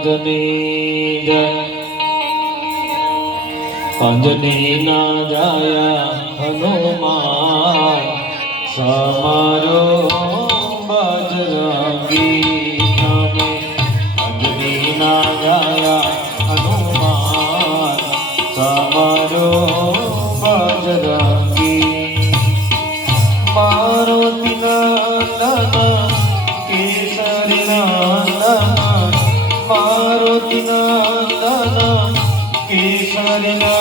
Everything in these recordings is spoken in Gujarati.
મહારાજની જય અંજની ના જાયા હનુમાન સમારો બજરંગી અંજની ના જાયા હનુમાન સમારો Hare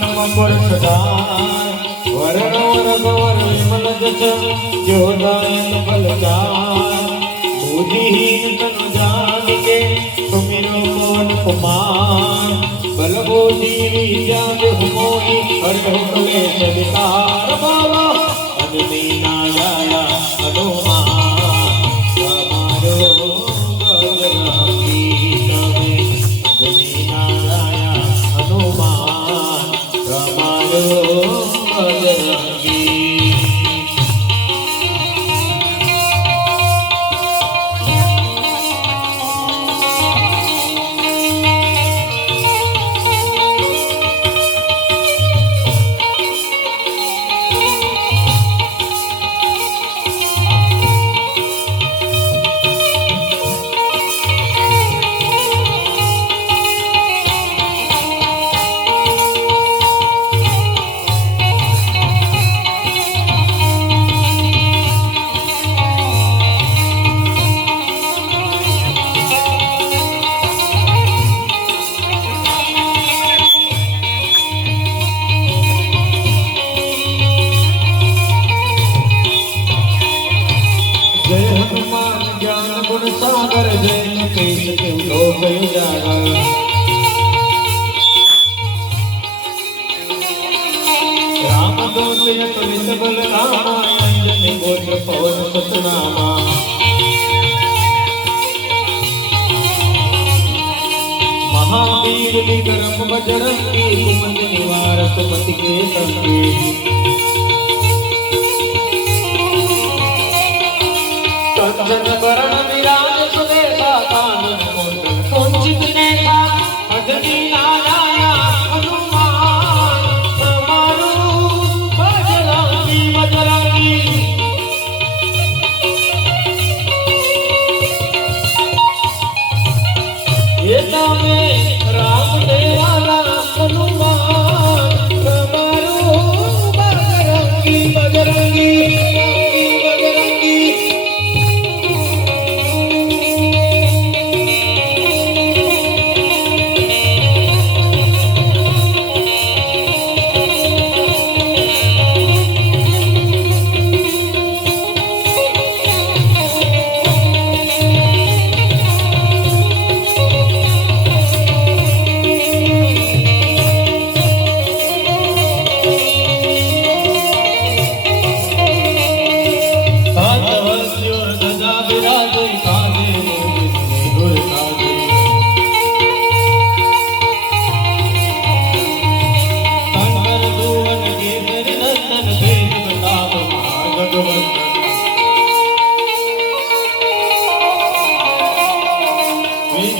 મકર સદાય વરણ વર ગવર વિમલ જસ જોદાયન બલ બુદ્ધિહીન તન જાનિકે સુમિરો મોન કુમાર બલ બુદ્ધિ વિદ્યા દેહ મોહી હરિ ક્લેશ વિકાર બાવા અજની તુલિત બલ રામા અંજની ગોત્ર પવન સતનામા મહાવીર વિક્રમ બજરંગી સુમંત નિવાર સુમતિ કે સંગી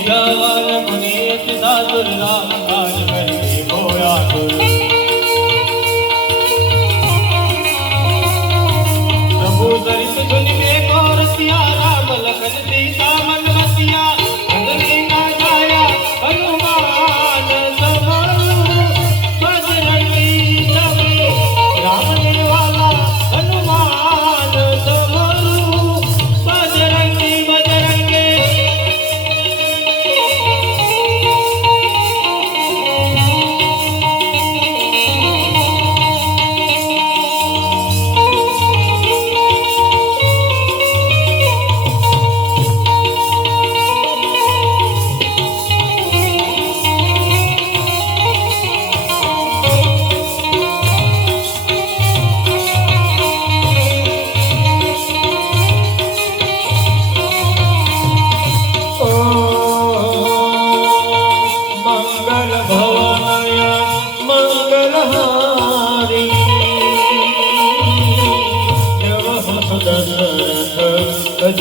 गिरावर मुनि सीता दुर्राम काज करके बोया गुरु प्रभु दरित दुनि में को रसिया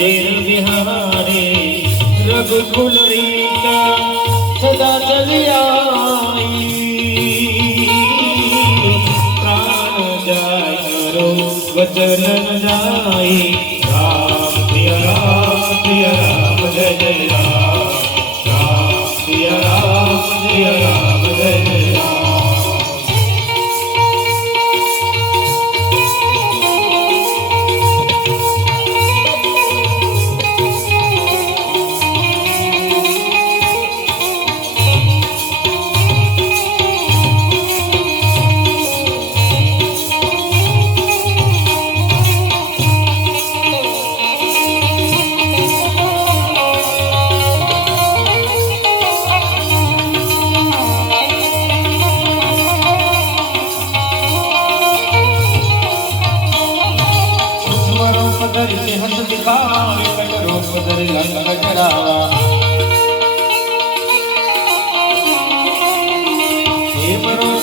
અજેર વિહારે રઘુકુલ રીતા સદા ચલિયાઈ પ્રાણ જાય વચન જાય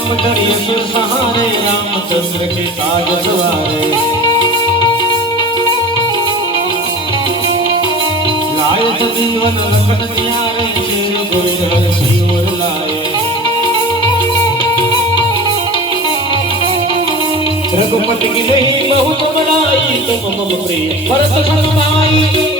राम करिए सुर सहारे रामचंद्र के काज सवारे लाए जीवन रखन प्यारे श्री गुरु हर शिवर लाए रघुपति की नहीं बहुत बनाई तुम मम प्रिय भरत खड़माई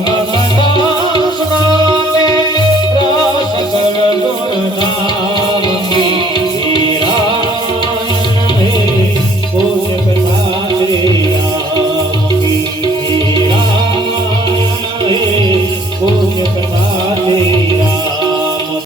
love.